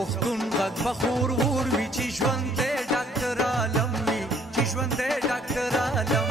پښتون غږ بخور ور وی چې ژوند دې ډاکټر عالم وی چې ژوند دې ډاکټر عالم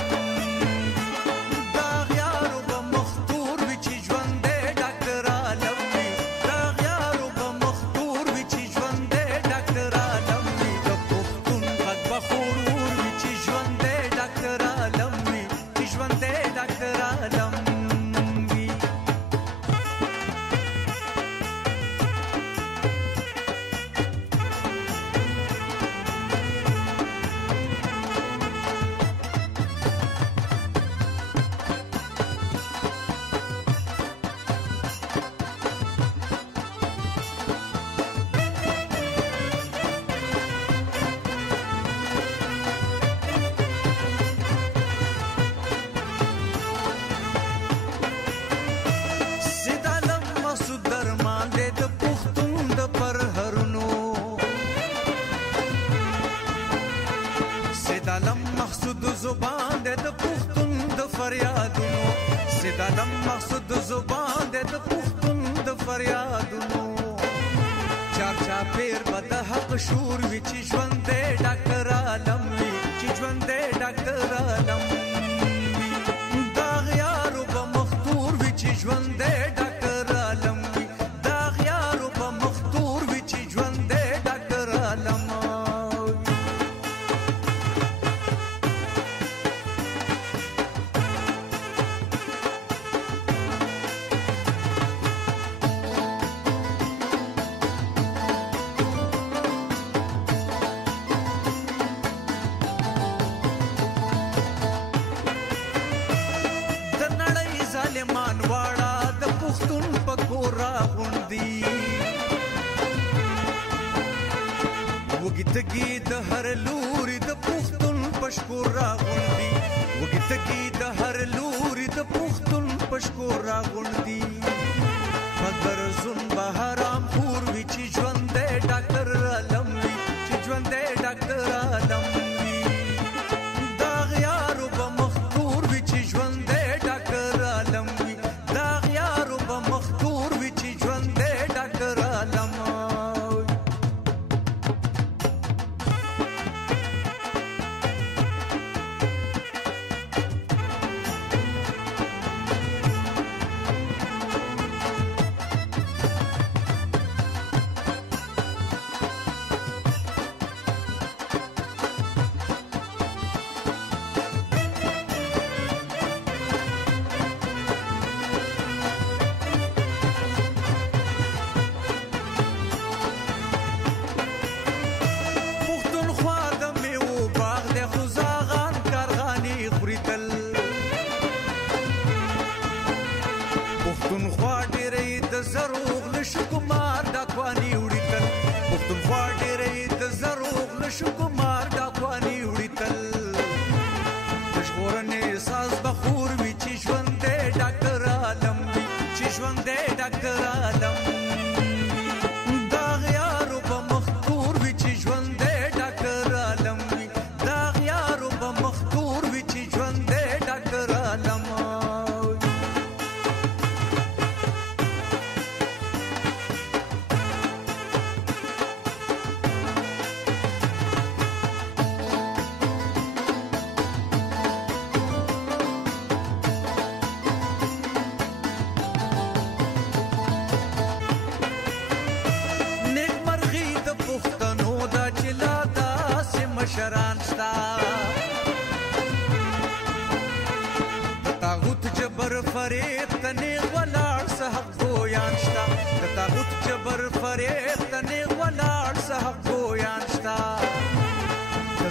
سیدالم مقصود زبان دې د پښتون د فریادونو سیدالم مقصود زبان دې د پښتون د فریادونو چار چا پیر بد حق شور وی چې ژوند دې ډاکټر عالم وی چې ژوند دې ډاکټر عالم وی دا غیارو په مختور وی چې ژوند دې ډاکټر عالم وی دا غیارو په مختور وی چې ژوند دې ډاکټر عالم ظالمان واړه د پښتون په کور راغونډي وګتګي د هر لوري د پښتون پښکور راغونډي وګتګي د هر لوري د پښتون پښکور راغونډي مگر زون بهرام پور وی چې ژوند دې ډاکټر عالم وی چې ژوند دې ډاکټر عالم وی دا غیارو په مختور وی چې ژوند دې ډاکټر عالم وی دا غیارو په مختور وی چې ژوند دې ډاکټر عالم پښتونخوا ډېرې د زروغ لشکمار ډاکواني وړي تل پښتونخوا ډېرې د زروغ لشکمار ډاکواني وړي تل د ژغورنې ساز بخور وي چې ژوند دې ډاکټر عالم وي چې ژوند دې ډاکټر عالم دا غیارو په مختور وي چې ژوند دې ډاکټر عالم وي دا غیارو په مختور وي چې ژوند دې ډاکټر عالم مشران شتا تاغوت جبر فریب تنیغ ولاړ صحب گویان شتا تاغوت جبر فریب تنیغ ولاړ صحب گویان شتا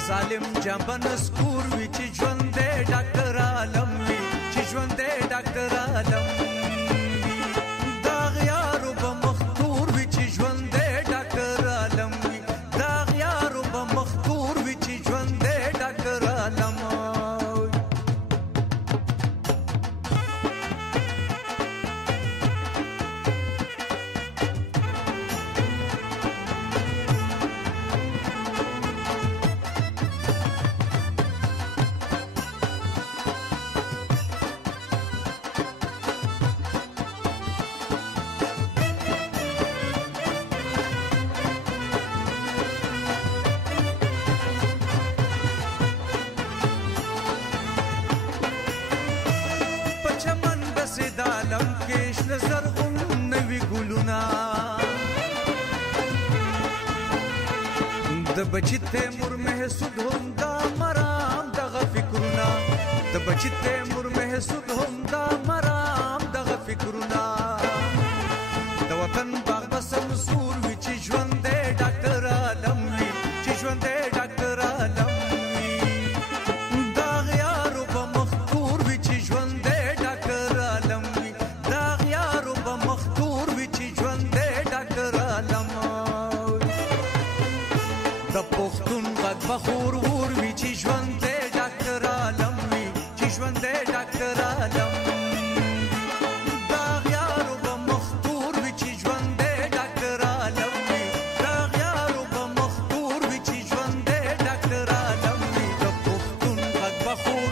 ظالم جنبن سکور وی چې ژوند دې ډاکټر عالم وی چې ژوند دې ډاکټر عالم دا غیارو په مختور وی چې ژوند دې ډاکټر عالم وی دا غیارو په مختور وی چې ژوند دې ډاکټر عالم د بچی تیمور محسود هم دا مرام دغه فکرونه د بچی تیمور محسود هم دا مرام دغه فکرونه د وطن باغ بسم سور وی چې ژوند دی ډاکټر عالم وی چې ژوند دی ډاکټر عالم وی دا غیارو په مختور وی چې ژوند دی ډاکټر عالم وی دا غیارو په مختور وی چې ژوند دی ډاکټر عالم د پښتون غږ بخور ور وی چې ژوند دی ډاکټر عالم وی چې ژوند دی ډاکټر عالم دا غیارو په مختور وی چې ژوند دی ډاکټر عالم وی دا غیارو په مختور وی چې ژوند دی ډاکټر عالم وی د پښتون غږ بخور